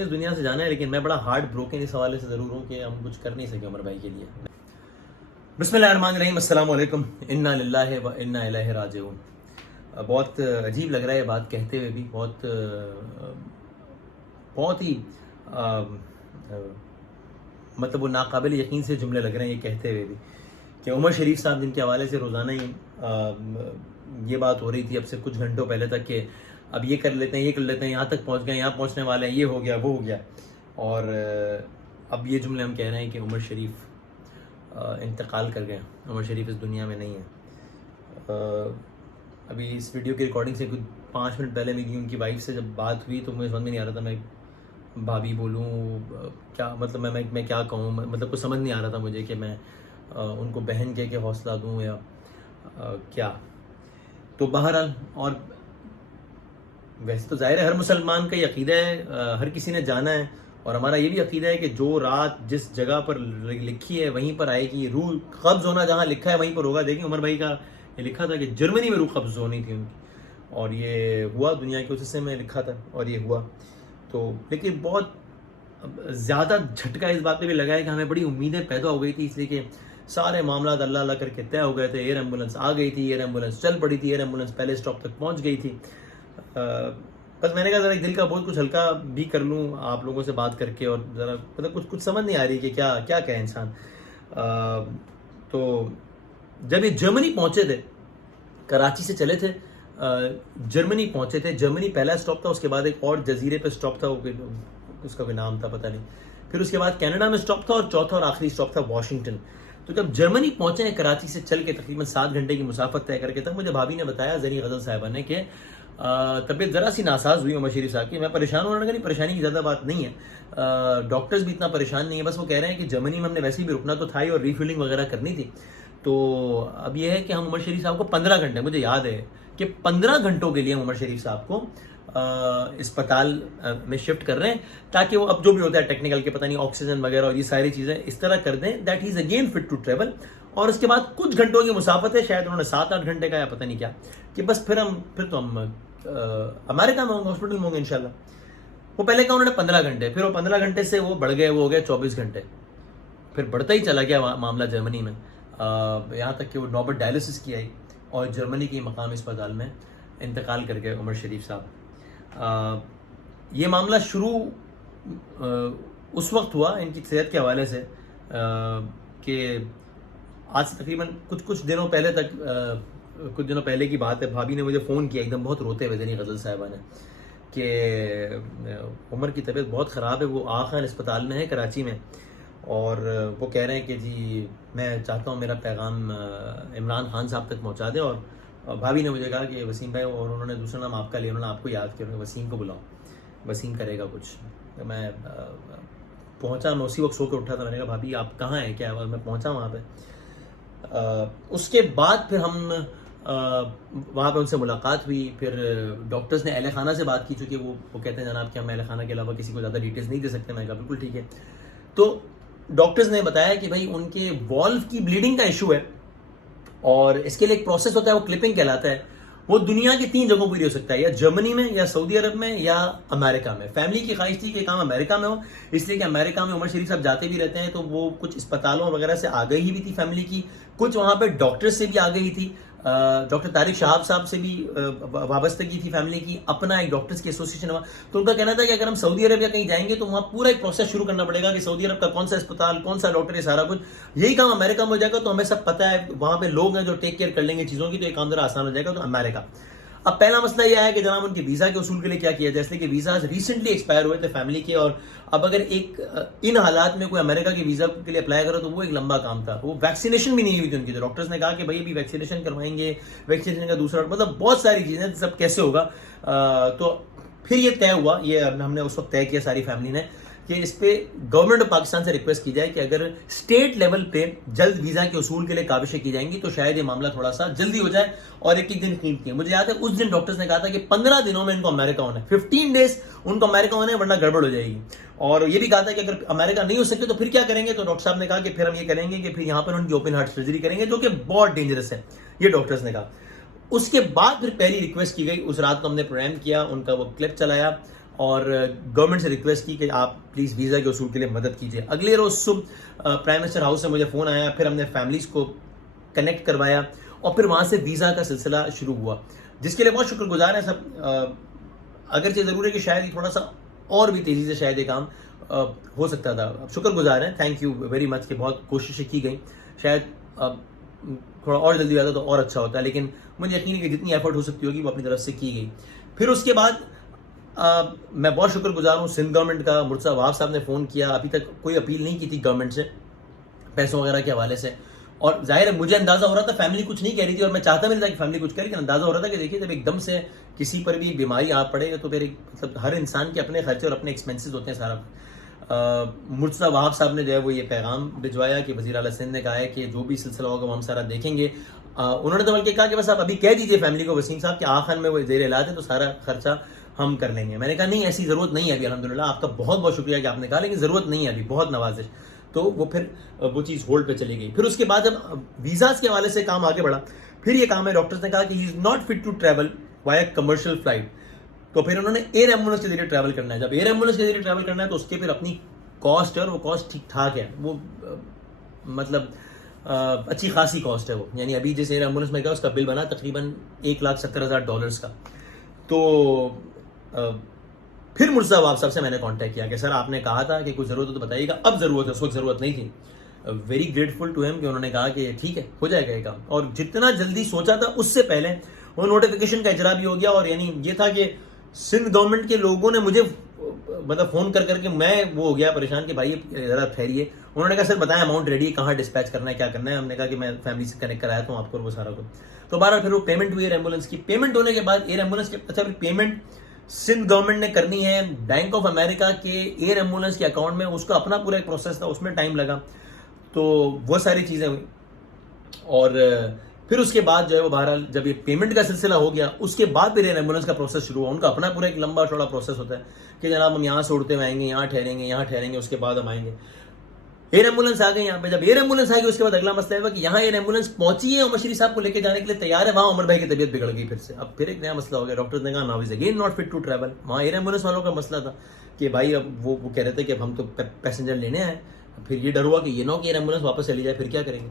اس دنیا سے جانا ہے، لیکن میں بڑا ہارڈ بروکن اس حوالے سے ضرور ہوں کہ ہم کچھ کر نہیں سکے عمر بھائی کے لیے. بسم اللہ الرحمن الرحیم. السلام علیکم. انا للہ و انا الیہ راجعون. بہت عجیب لگ رہا ہے یہ بات کہتے ہوئے بھی، بہت ہی مطلب وہ ناقابل یقین سے جملے لگ رہے ہیں یہ کہتے ہوئے بھی، کہ عمر شریف صاحب جن کے حوالے سے روزانہ ہی یہ بات ہو رہی تھی اب سے کچھ گھنٹوں پہلے تک کہ اب یہ کر لیتے ہیں یہ کر لیتے ہیں، یہاں تک پہنچ گئے، یہاں پہنچنے والے ہیں، یہ ہو گیا وہ ہو گیا، اور اب یہ جملے ہم کہہ رہے ہیں کہ عمر شریف انتقال کر گئے. عمر شریف اس دنیا میں نہیں ہے. ابھی اس ویڈیو کی ریکارڈنگ سے کچھ 5 منٹ پہلے میری ان کی وائف سے جب بات ہوئی تو مجھے سمجھ میں نہیں آ رہا تھا میں بھابھی بولوں کیا، مطلب میں کیا کہوں، مطلب کچھ سمجھ نہیں آ رہا تھا مجھے کہ میں ان کو بہن کہہ کے حوصلہ دوں یا کیا. تو بہرحال، اور ویسے تو ظاہر ہے ہر مسلمان کا یہ عقیدہ ہے، ہر کسی نے جانا ہے، اور ہمارا یہ بھی عقیدہ ہے کہ جو رات جس جگہ پر لکھی ہے وہیں پر آئے گی. روح قبض ہونا جہاں لکھا ہے وہیں پر ہوگا. دیکھیں عمر بھائی کا یہ لکھا تھا کہ جرمنی میں روح قبض ہونی تھی ان کی، اور یہ ہوا. دنیا کے اس حصے میں لکھا تھا اور یہ ہوا. تو لیکن بہت زیادہ جھٹکا اس بات پہ بھی لگا ہے کہ ہمیں بڑی امیدیں پیدا ہو گئی تھی، اس لیے کہ سارے معاملات اللہ اللہ کر کے طے ہو گئے تھے. ایئر ایمبولینس آ گئی تھی، ایئر ایمبولینس چل پڑی تھی، ایئر ایمبولینس پہلے اسٹاپ تک پہنچ گئی تھی. بس میں نے کہا ذرا دل کا بہت کچھ ہلکا بھی کر لوں آپ لوگوں سے بات کر کے، اور ذرا مطلب کچھ سمجھ نہیں آ رہی کہ کیا کہے انسان. تو جب یہ جرمنی پہنچے تھے، کراچی سے چلے تھے، جرمنی پہنچے تھے. جرمنی پہلا اسٹاپ تھا، اس کے بعد ایک اور جزیرے پہ اسٹاپ تھا، اس کا کوئی نام تھا پتہ نہیں. پھر اس کے بعد کینیڈا میں اسٹاپ تھا، اور چوتھا اور آخری اسٹاپ تھا واشنگٹن. تو جب جرمنی پہنچے ہیں کراچی سے چل کے تقریباً 7 گھنٹے کی مسافت طے کر کے، تب مجھے بھابھی نے بتایا، زنی غزل صاحبہ نے، کہ طبیعت ذرا سی ناساز ہوئی عمر شریف صاحب کی. میں پریشان ہوں، نہیں پریشانی کی زیادہ بات نہیں ہے، ڈاکٹرز بھی اتنا پریشان نہیں ہے، بس وہ کہہ رہے ہیں کہ جرمنی میں ہم نے ویسے بھی رکنا تو تھا ہی اور ریفیلنگ وغیرہ کرنی تھی. تو اب یہ ہے کہ ہم عمر شریف صاحب کو 15 گھنٹے، مجھے یاد ہے کہ 15 گھنٹوں کے لیے ہم عمر شریف صاحب کو اسپتال میں شفٹ کر رہے ہیں، تاکہ وہ اب جو بھی ہوتا ہے ٹیکنیکل کے پتہ نہیں آکسیجن وغیرہ اور یہ ساری چیزیں اس طرح کر دیں that he is again fit to travel. اور اس کے بعد کچھ گھنٹوں کی مسافت ہے، شاید انہوں نے 7-8 گھنٹے کا یا پتہ نہیں کیا، کہ بس پھر تو ہم امریکہ میں ہوں گے، ہاسپٹل میں ہوں گے انشاءاللہ. وہ پہلے کہا انہوں نے 15 گھنٹے، پھر وہ 15 گھنٹے سے وہ بڑھ گئے، وہ ہو گئے 24 گھنٹے. پھر بڑھتا ہی چلا گیا معاملہ جرمنی میں، یہاں تک کہ وہ نوبت ڈائلسس کی آئی اور جرمنی کے مقامی اسپتال میں انتقال کر گئے عمر شریف صاحب. یہ معاملہ شروع اس وقت ہوا ان کی صحت کے حوالے سے کہ آج سے تقریباً کچھ دنوں پہلے تک، کچھ دنوں پہلے کی بات ہے، بھابھی نے مجھے فون کیا ایک دم بہت روتے ہوئے، زنی غزل صاحبہ نے، کہ عمر کی طبیعت بہت خراب ہے، وہ آغا خان اسپتال میں ہے کراچی میں، اور وہ کہہ رہے ہیں کہ جی میں چاہتا ہوں میرا پیغام عمران خان صاحب تک پہنچا دے. اور بھابھی نے مجھے کہا کہ وسیم بھائی، اور انہوں نے دوسرا نام آپ کا لیا، انہوں نے آپ کو یاد کیا، وسیم کو بلاؤ، وسیم کرے گا کچھ. تو میں پہنچا، میں اسی وقت سو کے اٹھا تھا. میں نے کہا بھابھی آپ کہاں ہیں کیا؟ میں پہنچا وہاں پہ. اس کے بعد پھر ہم وہاں پہ ان سے ملاقات ہوئی. پھر ڈاکٹرز نے اہل خانہ سے بات کی، چونکہ وہ کہتے ہیں جناب کہ ہم اہل خانہ کے علاوہ کسی کو زیادہ ڈیٹیلز نہیں دے سکتے. میں نے کہا بالکل ٹھیک ہے. تو ڈاکٹرز نے بتایا کہ بھائی ان کے والو کی بلیڈنگ کا ایشو ہے، اور اس کے لیے ایک پروسیس ہوتا ہے، وہ کلپنگ کہلاتا ہے. وہ دنیا کی 3 جگہوں پہ ہو سکتا ہے، یا جرمنی میں، یا سعودی عرب میں، یا امریکہ میں. فیملی کی خواہش تھی کہ کام امریکہ میں ہو، اس لیے کہ امریکہ میں عمر شریف صاحب جاتے بھی رہتے ہیں، تو وہ کچھ اسپتالوں وغیرہ سے آگہی بھی تھی فیملی کی، کچھ وہاں پہ ڈاکٹر سے بھی آگہی تھی. ڈاکٹر طارق شہاب صاحب سے بھی وابستگی تھی فیملی کی، اپنا ایک ڈاکٹرز کی ایسوسیشن ہوا. تو ان کا کہنا تھا کہ اگر ہم سعودی عرب یا کہیں جائیں گے تو وہاں پورا ایک پروسیس شروع کرنا پڑے گا کہ سعودی عرب کا کون سا اسپتال، کون سا ڈاکٹر، یہ سارا کچھ. یہی کام امریکہ میں ہو جائے گا تو ہمیں سب پتہ ہے، وہاں پہ لوگ ہیں جو ٹیک کیئر کر لیں گے چیزوں کی، تو یہ کام ذرا آسان ہو جائے گا. تو امریکہ. اب پہلا مسئلہ یہ ہے کہ جناب ان کے ویزا کے اصول کے لیے کیا کیا جائے، اس لیے کہ ویزاز ریسنٹلی ایکسپائر ہوئے تھے فیملی کے، اور اب اگر ان حالات میں کوئی امریکہ کے ویزا کے لیے اپلائی کرو تو وہ ایک لمبا کام تھا. وہ ویکسینیشن بھی نہیں ہوئی تھی ان کی. تو ڈاکٹرز نے کہا کہ بھائی ابھی ویکسینیشن کروائیں گے، ویکسینیشن کا دوسرا، مطلب بہت ساری چیزیں، سب کیسے ہوگا. تو پھر یہ طے ہوا، یہ ہم نے اس وقت طے کیا ساری فیملی نے، کہ اس پہ گورنمنٹ آف پاکستان سے ریکویسٹ کی جائے کہ اگر اسٹیٹ لیول پہ جلد ویزا کے اصول کے لیے کاوشیں کی جائیں گی تو شاید یہ معاملہ تھوڑا سا جلدی ہو جائے. اور ایک دن قیمتی ہے. مجھے یاد ہے اس دن ڈاکٹرز نے کہا تھا کہ 15 دنوں میں ان کو امریکہ ہونا ہے، 15 days ان کو امریکہ ہونا ہے، ورنہ گڑبڑ ہو جائے گی. اور یہ بھی کہا تھا کہ اگر امریکہ نہیں ہو سکے تو پھر کیا کریں گے. تو ڈاکٹر صاحب نے کہا کہ پھر ہم یہ کریں گے کہ پھر یہاں پر ان کی اوپن ہارٹ سرجری کریں گے، جو کہ بہت ڈینجرس ہے، یہ ڈاکٹرز نے کہا. اس کے بعد پھر پہلی ریکویسٹ کی گئی، اس رات کو ہم نے پروگرام کیا، ان کا وہ کلپ چلایا، اور گورنمنٹ سے ریکویسٹ کی کہ آپ پلیز ویزا کے اصول کے لیے مدد کیجیے. اگلے روز صبح پرائم منسٹر ہاؤس سے مجھے فون آیا, پھر ہم نے فیملیز کو کنیکٹ کروایا اور پھر وہاں سے ویزا کا سلسلہ شروع ہوا, جس کے لیے بہت شکر گزار ہیں سب. اگرچہ ضرور ہے کہ شاید تھوڑا سا اور بھی تیزی سے شاید یہ کام ہو سکتا تھا, شکر گزار ہیں, تھینک یو ویری مچ کہ بہت کوششیں کی گئیں, شاید تھوڑا اور جلدی آتا تو اور اچھا ہوتا ہے, لیکن مجھے یقین ہے کہ جتنی ایفرٹ ہو سکتی ہوگی وہ اپنی طرف سے کی گئی. پھر اس کے بعد میں بہت شکر گزار ہوں سندھ گورنمنٹ کا. مرتضیٰ وہاب صاحب نے فون کیا, ابھی تک کوئی اپیل نہیں کی تھی گورنمنٹ سے پیسوں وغیرہ کے حوالے سے, اور ظاہر ہے مجھے اندازہ ہو رہا تھا فیملی کچھ نہیں کہہ رہی تھی, اور میں چاہتا بھی نہیں تھا کہ فیملی کچھ کرے, لیکن اندازہ ہو رہا تھا کہ دیکھیے جب ایک دم سے کسی پر بھی بیماری آ پڑے گا تو پھر مطلب ہر انسان کے اپنے خرچے اور اپنے ایکسپینسز ہوتے ہیں سارا. مرتضیٰ وہاب صاحب نے جو ہے وہ یہ پیغام بھجوایا کہ وزیر اعلیٰ سندھ نے کہا ہے کہ جو بھی سلسلہ ہوگا وہ ہم سارا دیکھیں گے. انہوں نے تو بلکہ کہا کہ بس آپ ابھی کہہ دیجیے فیملی کو وسیم صاحب کہ آخر میں وہ زیر علاج ہے تو سارا خرچہ ہم کر لیں گے. میں نے کہا نہیں ایسی ضرورت نہیں ہے ابھی, الحمدللہ آپ کا بہت بہت شکریہ کہ آپ نے کہا, لیکن ضرورت نہیں ہے ابھی, بہت نوازش. تو وہ پھر وہ چیز ہولڈ پہ چلی گئی. پھر اس کے بعد جب ویزاز کے حوالے سے کام آگے بڑھا, پھر یہ کام ہے ڈاکٹرز نے کہا کہ he is not fit to travel via commercial flight. تو پھر انہوں نے ایئر ایمبولینس کے ذریعے ٹریول کرنا ہے. جب ایئر ایمبولینس کے ذریعے ٹریول کرنا ہے تو اس کے پھر اپنی کاسٹ ہے, اور وہ کاسٹ ٹھیک ٹھاک ہے, وہ مطلب اچھی خاصی کاسٹ ہے وہ. یعنی ابھی جس ایئر ایمبولینس میں گیا اس کا بل بنا تقریباً $1,70,000 کا. تو پھر مرتضیٰ وہاب صاحب سے میں نے کانٹیکٹ کیا کہ سر آپ نے کہا تھا کہ کچھ ضرورت ہو تو بتائیے گا, اب ضرورت ہے, اس وقت ضرورت نہیں تھی. ویری گریٹفل ٹو ہیم کہ انہوں نے کہا کہ ٹھیک ہے ہو جائے گا یہ کام, اور جتنا جلدی سوچا تھا اس سے پہلے وہ نوٹیفیکیشن کا اجرا بھی ہو گیا. اور یعنی یہ تھا کہ سندھ گورنمنٹ کے لوگوں نے مجھے مطلب فون کر کے میں وہ ہو گیا پریشان کہ بھائی ذرا ٹھہریے. انہوں نے کہا سر بتائیں اماؤنٹ ریڈی ہے, کہاں ڈسپیچ کرنا ہے, کیا کرنا ہے. ہم نے کہا کہ میں فیملی سے کنیکٹ کرایا تو آپ کو وہ سارا کچھ. تو بہرحال پھر وہ پیمنٹ ہوئی ایئر ایمبولینس کی. پیمنٹ ہونے کے بعد ایئر ایمبولینس کے اچھا پھر پیمنٹ سندھ گورنمنٹ نے کرنی ہے بینک آف امریکہ کے ایئر ایمبولینس کے اکاؤنٹ میں, اس کا اپنا پورا ایک پروسیس تھا, اس میں ٹائم لگا. تو وہ ساری چیزیں ہوئی. اور پھر اس کے بعد جو ہے وہ بہرحال جب یہ پیمنٹ کا سلسلہ ہو گیا اس کے بعد پھر ایئر ایمبولینس کا پروسیس شروع ہوا. ان کا اپنا پورا ایک لمبا چوڑا پروسیس ہوتا ہے کہ جناب ہم یہاں سے اڑتے ہوئے آئیں گے, یہاں ٹھہریں گے, اس کے بعد ہم آئیں گے. ایئر ایمبولینس آ گئی یہاں پہ. جب ایئر ایمبولینس آ گئی اس کے بعد اگلا مسئلہ ہے کہ یہاں ایئر ایمبولینس پہنچی ہے, عمر شریف صاحب کو لے کے جانے کے لیے تیار ہے, وہاں عمر بھائی کی طبیعت بگڑ گئی پھر سے. اب پھر ایک نیا مسئلہ ہو گیا, ڈاکٹر نے کہا now is again not fit to travel. وہاں ایئر ایمبولینس والوں کا مسئلہ تھا کہ بھائی اب وہ کہہ رہے تھے کہ اب ہم تو پیسنجر لینے آئے. پھر یہ ڈر ہوا کہ یہ نہ ہو کہ ایئر ایمبولینس واپس چلی جائے, پھر کیا کریں گے.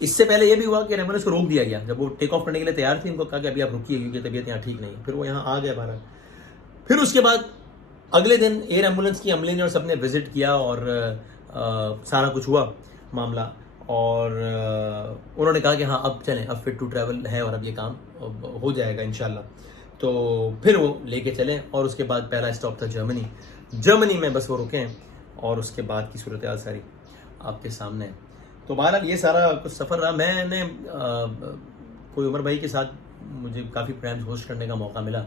اس سے پہلے یہ بھی ہوا کہ ایئر ایمبولینس کو روک دیا گیا. جب وہ ٹیک آف کرنے کے لیے تیار تھی ان کو کہا کہ ابھی آپ رکیے کیونکہ طبیعت یہاں ٹھیک نہیں ہے. پھر وہ یہاں آ گئے بہرحال. پھر اس کے بعد اگلے دن ایئر ایمبولینس کی عملے نے اور سب نے وزٹ کیا اور سارا کچھ ہوا معاملہ, اور انہوں نے کہا کہ ہاں اب چلیں, اب فٹ ٹو ٹریول ہے اور اب یہ کام ہو جائے گا انشاءاللہ. تو پھر وہ لے کے چلیں, اور اس کے بعد پہلا اسٹاپ تھا جرمنی میں بس وہ رکے ہیں, اور اس کے بعد کی صورتحال ساری آپ کے سامنے ہے. تو بہرحال یہ سارا کچھ سفر رہا. میں نے کوئی عمر بھائی کے ساتھ مجھے کافی پروگرامز ہوسٹ کرنے کا موقع ملا,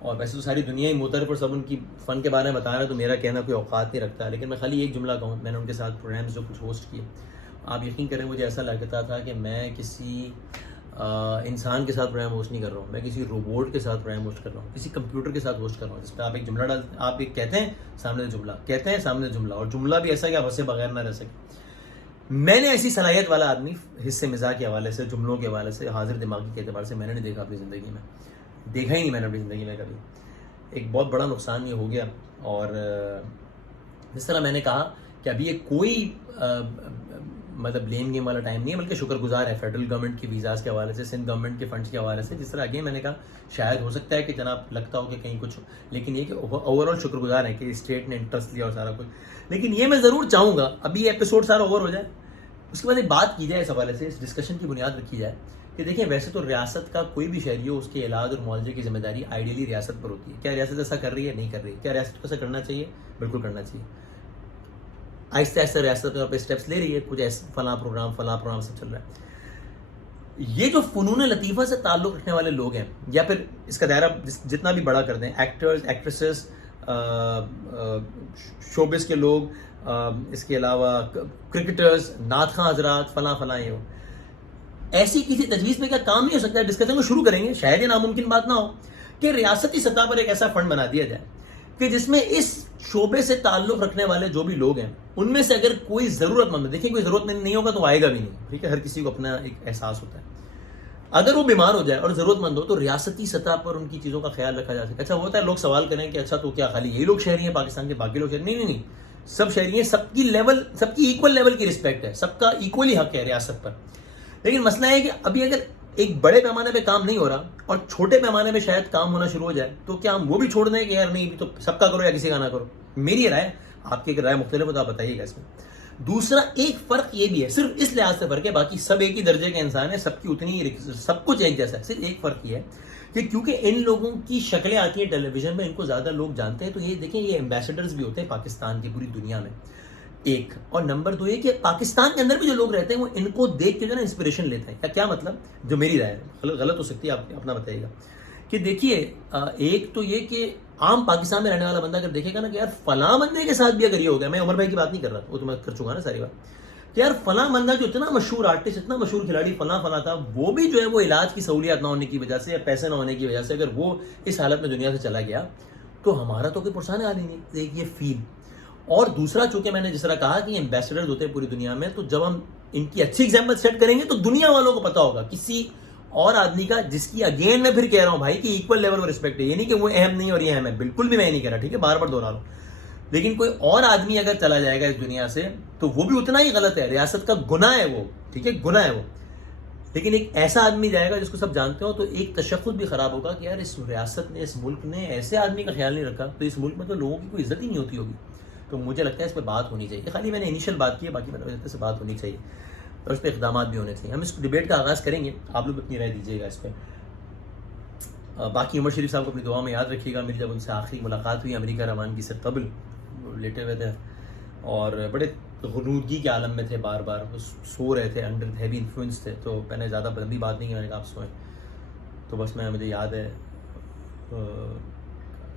اور ویسے تو ساری دنیا ہی معترف اور سب ان کی فن کے بارے میں بتا رہا ہے, تو میرا کہنا کوئی اوقات نہیں رکھتا, لیکن میں خالی ایک جملہ کہوں, میں نے ان کے ساتھ پروگرامز جو کچھ ہوسٹ کیے, آپ یقین کریں مجھے ایسا لگتا تھا کہ میں کسی انسان کے ساتھ پروگرام ہوسٹ نہیں کر رہا ہوں, میں کسی روبوٹ کے ساتھ پروگرام ہوسٹ کر رہا ہوں, کسی کمپیوٹر کے ساتھ ہوسٹ کر رہا ہوں, جس پہ آپ ایک جملہ ڈالتے, آپ ایک کہتے ہیں سامنے جملہ, کہتے ہیں سامنے جملہ, اور جملہ بھی ایسا کہ آپ ہنسے بغیر نہ رہ سکیں. میں نے ایسی صلاحیت والا آدمی حصے مزاح کے حوالے سے, جملوں کے حوالے سے, حاضر دماغی کے اعتبار سے میں نے نہیں دیکھا اپنی زندگی میں, دیکھا ہی نہیں میں نے اپنی زندگی میں کبھی. ایک بہت بڑا نقصان یہ ہو گیا. اور جس طرح میں نے کہا کہ ابھی یہ کوئی مطلب بلیم گیم والا ٹائم نہیں ہے, بلکہ شکر گزار ہے فیڈرل گورنمنٹ کی ویزاز کے حوالے سے, سندھ گورنمنٹ کے فنڈس کے حوالے سے. جس طرح اگین میں نے کہا شاید ہو سکتا ہے کہ جناب لگتا ہو کہ کہیں کچھ, لیکن یہ کہ اوور آل شکر گزار ہے کہ اسٹیٹ نے انٹرسٹ لیا اور سارا کچھ. لیکن یہ میں ضرور چاہوں گا ابھی یہ ایپیسوڈ سارا اوور ہو جائے, اس کے بعد ایک بات کی جائے اس حوالے سے, اس ڈسکشن کی بنیاد رکھی جائے کہ دیکھیں ویسے تو ریاست کا کوئی بھی شہری ہو اس کے علاج اور معالجے کی ذمہ داری آئیڈیلی ریاست پر ہوتی ہے. کیا ریاست ایسا کر رہی ہے؟ نہیں کر رہی. کیا ریاست کو ایسا کرنا چاہیے؟ بالکل کرنا چاہیے. آہستہ آہستہ ریاست پہ اسٹیپس لے رہی ہے, کچھ فلاں پروگرام سب چل رہا ہے. یہ جو فنون لطیفہ سے تعلق رکھنے والے لوگ ہیں, یا پھر اس کا دائرہ جتنا بھی بڑا کر دیں, ایکٹرز, ایکٹریسز, شوبز کے لوگ, اس کے علاوہ کرکٹرز, نعت خواں حضرات, فلاں یہ ہو, ایسی کسی تجویز میں کیا کام نہیں ہو سکتا ہے؟ ڈسکشن کو شروع کریں گے, شاید یہ ناممکن بات نہ ہو کہ ریاستی سطح پر ایک ایسا فنڈ بنا دیا جائے کہ جس میں اس شعبے سے تعلق رکھنے والے جو بھی لوگ ہیں ان میں سے اگر کوئی ضرورت مند, دیکھیں کوئی ضرورت مند نہیں ہوگا تو آئے گا بھی نہیں, ٹھیک ہے, ہر کسی کو اپنا ایک احساس ہوتا ہے, اگر وہ بیمار ہو جائے اور ضرورت مند ہو تو ریاستی سطح پر ان کی چیزوں کا خیال رکھا جا سکے. اچھا ہوتا ہے لوگ سوال کریں کہ اچھا تو کیا خالی یہی لوگ شہری ہیں پاکستان کے, باقی لوگ شہری نہیں, سب شہری ہیں, سب کی لیول, سب کی ایکول لیول کی رسپیکٹ ہے, سب کا ایکولی حق ہے ریاست پر. لیکن مسئلہ ہے کہ ابھی اگر ایک بڑے پیمانے پہ کام نہیں ہو رہا اور چھوٹے پیمانے پہ شاید کام ہونا شروع ہو جائے تو کیا ہم وہ بھی چھوڑ دیں کہ یار نہیں تو سب کا کرو یا کسی کا نہ کرو. میری رائے, آپ کی اگر رائے مختلف ہو تو آپ بتائیے گا اس میں. دوسرا ایک فرق یہ بھی ہے, صرف اس لحاظ سے فرق ہے, باقی سب ایک ہی درجے کے انسان ہیں, سب کی اتنی سب کچھ ایک جیسا ہے. صرف ایک فرق یہ ہے کہ کیونکہ ان لوگوں کی شکلیں آتی ہیں ٹیلی ویژن میں, ان کو زیادہ لوگ جانتے ہیں, تو یہ دیکھیں یہ ایمبیسڈرز بھی ہوتے ہیں پاکستان کی پوری دنیا میں, ایک. اور نمبر دو یہ کہ پاکستان کے اندر بھی جو لوگ رہتے ہیں وہ ان کو دیکھ کے جو نا انسپریشن لیتے ہیں. کیا مطلب, جو میری رائے ہے, غلط ہو سکتی ہے, آپ اپنا بتائیے گا, کہ دیکھیے ایک تو یہ کہ عام پاکستان میں رہنے والا بندہ اگر دیکھے گا نا کہ یار فلاں بندے کے ساتھ بھی اگر یہ ہو گیا, میں عمر بھائی کی بات نہیں کر رہا, وہ تو میں کر چکا نا ساری بات, کہ یار فلاں بندہ جو اتنا مشہور آرٹسٹ, اتنا مشہور کھلاڑی فلاں تھا, وہ بھی جو ہے وہ علاج کی سہولیات نہ ہونے کی وجہ سے یا پیسے نہ ہونے کی وجہ سے اگر وہ اس حالت میں دنیا سے چلا گیا تو ہمارا تو کوئی پرسان حال ہی نہیں. ایک یہ فیل. اور دوسرا چونکہ میں نے جس طرح کہا کہ ایمبیسڈرز ہوتے ہیں پوری دنیا میں, تو جب ہم ان کی اچھی ایگزامپل سیٹ کریں گے تو دنیا والوں کو پتا ہوگا کسی اور آدمی کا جس کی اگین میں پھر کہہ رہا ہوں بھائی کہ ایکول لیول پر رسپیکٹ ہے. یہ نہیں کہ وہ اہم نہیں اور یہ اہم ہے, بالکل بھی میں نہیں کہہ رہا, ٹھیک ہے, بار بار دوہرا رہا ہوں. لیکن کوئی اور آدمی اگر چلا جائے گا اس دنیا سے تو وہ بھی اتنا ہی غلط ہے, ریاست کا گناہ ہے وہ, ٹھیک ہے, گناہ ہے وہ. لیکن ایک ایسا آدمی جائے گا جس کو سب جانتے ہو تو ایک تشخص بھی خراب ہوگا کہ یار اس ریاست نے, اس ملک نے ایسے آدمی کا خیال نہیں رکھا تو اس ملک میں تو لوگوں کی کوئی عزت ہی نہیں ہوتی ہوگی. تو مجھے لگتا ہے اس پہ بات ہونی چاہیے. خالی میں نے انیشیل بات کی ہے, باقی میرے سے بات ہونی چاہیے اور اس پہ اقدامات بھی ہونے چاہیے. ہم اس ڈیبیٹ کا آغاز کریں گے, آپ لوگ اپنی رائے دیجیے گا اس پہ. باقی عمر شریف صاحب کو اپنی دعا میں یاد رکھیے گا. میری جب ان سے آخری ملاقات ہوئی امریکہ روانگی سے قبل, لیٹے ہوئے تھے اور بڑے غنودگی کے عالم میں تھے, بار بار سو رہے تھے, انڈر ہیوی انفلوئنس تھے. تو میں نے زیادہ لمبی بات نہیں کی, میں نے کہا آپ سوئیں. تو بس مجھے یاد ہے,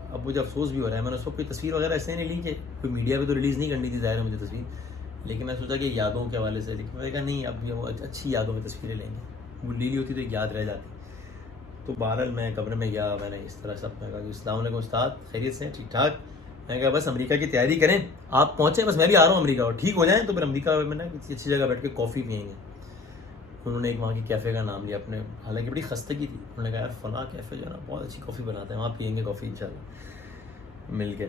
اب مجھے افسوس بھی ہو رہا ہے, میں نے اس وقت کوئی تصویر وغیرہ ایسے نہیں لی کہ کوئی میڈیا پہ تو ریلیز نہیں کرنی تھی, ظاہر ہے مجھے تصویر, لیکن میں سوچا کہ یادوں کے حوالے سے, لیکن میں نے کہا نہیں اب وہ اچھی یادوں میں تصویریں لیں گے, وہ لی ہوتی تو ایک یاد رہ جاتی. تو بہرحال میں قبر میں گیا, میں نے اس طرح سے اپنا کہا کہ السلام علیکم استاد, خیریت سے, ٹھیک ٹھاک. میں نے کہا بس امریکہ کی تیاری کریں, آپ پہنچیں, بس میں بھی آ رہا ہوں امریکہ, اور ٹھیک ہو جائیں تو پھر امریکہ میں نا کسی اچھی جگہ بیٹھ کے کافی پئیں گے. انہوں نے ایک وہاں کی کیفے کا نام لیا اپنے, حالانکہ بڑی خستگی تھی. انہوں نے کہا یار فلاں کیفے جو ہے نا بہت اچھی کافی بناتے ہیں, وہاں پئیں گے کافی انشاءاللہ مل کے.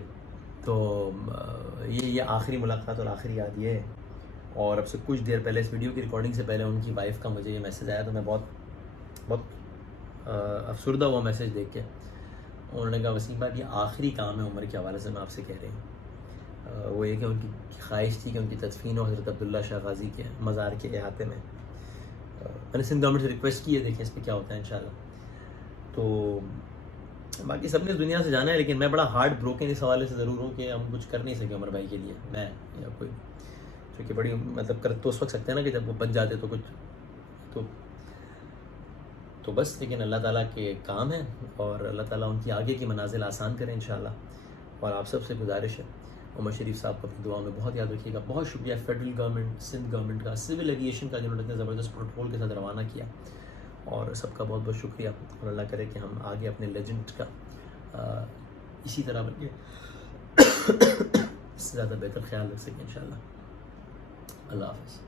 تو یہ آخری ملاقات اور آخری یاد یہ ہے. اور اب سے کچھ دیر پہلے اس ویڈیو کی ریکارڈنگ سے پہلے ان کی وائف کا مجھے یہ میسیج آیا, تو میں بہت افسردہ ہوا میسیج دیکھ کے. انہوں نے کہا وسیم بھائی یہ آخری کام ہے عمر کے حوالے سے, میں آپ سے کہہ رہی ہوں. وہ یہ کہ ان کی خواہش تھی کہ ان کی تدفین ہو حضرت عبداللہ شاہ غازی کے مزار کے احاطے میں. میں نے سندھ گورنمنٹ سے ریکویسٹ کی ہے, دیکھیں اس پہ کیا ہوتا ہے انشاءاللہ. تو باقی سب نے اس دنیا سے جانا ہے, لیکن میں بڑا ہارڈ بروکن اس حوالے سے ضرور ہوں کہ ہم کچھ کر نہیں سکے عمر بھائی کے لیے, میں یا کوئی, کیونکہ بڑی مطلب کر تو اس وقت سکتے ہیں نا کہ جب وہ بن جاتے تو کچھ تو بس. لیکن اللہ تعالیٰ کے کام ہیں اور اللہ تعالیٰ ان کی آگے کی منازل آسان کریں انشاءاللہ. اور آپ سب سے گزارش ہے عمر شریف صاحب کو اپنی دعا میں بہت یاد رکھیے گا. بہت شکریہ فیڈرل گورنمنٹ, سندھ گورنمنٹ کا, سول ایویشن کا, جنہوں نے اتنے زبردست پروٹوکول کے ساتھ روانہ کیا, اور سب کا بہت بہت شکریہ. اور اللہ کرے کہ ہم آگے اپنے لیجنڈ کا اسی طرح بن کے اس سے زیادہ بہتر خیال رکھ سکیں انشاءاللہ. اللہ حافظ.